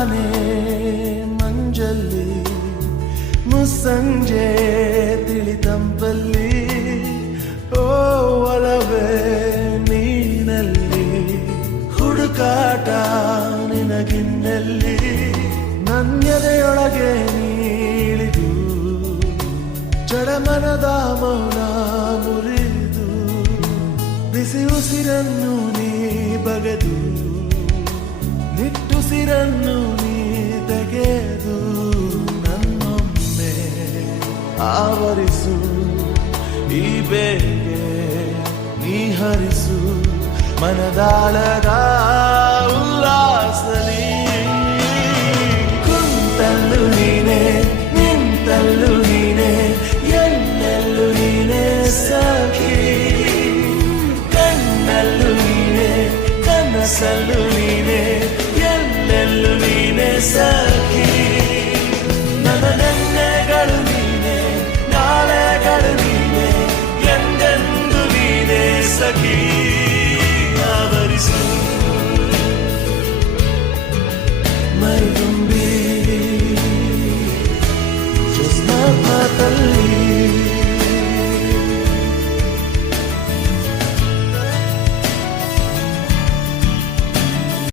ತಾನೇ ಮಂಜಲ್ಲಿ ಮುಸ್ಸಂಜೆ ತಿಳಿತಂಪಲ್ಲಿ ಓ ಒಲವೇ ನೀನಲ್ಲಿ ಹುಡುಕಾಟ ನಿನಗಿನ್ನಲ್ಲಿ ನನ್ಯದೆಯೊಳಗೆ ನೀಳಿದು ಜಡಮನದ ಮೌನ ಮುರಿದು ಬಿಸಿ ಉಸಿರನ್ನು ನೀ ಬಗೆದು ನಿಟ್ಟುಸಿರನ್ನು ನೀ ತೆಗೆದು ನನ್ನೊಮ್ಮೆ ಆವರಿಸು ಈ ಬೇಗೆ ನೀ ಹರಿಸು ಮನದಾಳದ ಉಲ್ಲಾಸಲಿ ಕುಂತಲ್ಲು ನೀನೆ ನಿಂತಲ್ಲು ನೀನೆ ಎಲ್ಲೆಲ್ಲೂ ನೀನೆ ಸಖಿ ಕಣ್ಣಲ್ಲೂ ನೀನೆ ಕನಸಲ್ಲೂ ನೀನೆ ಎಲ್ಲೆಲ್ಲೂ ನೀನೆ ಸಖಿ ನನ್ನ ನೆನ್ನೆಗಳು ನೀನೆ ನಾಳೆಗಳು ನೀನೆ ಎಂದೆಂದು ನೀನೆ ಸಖಿ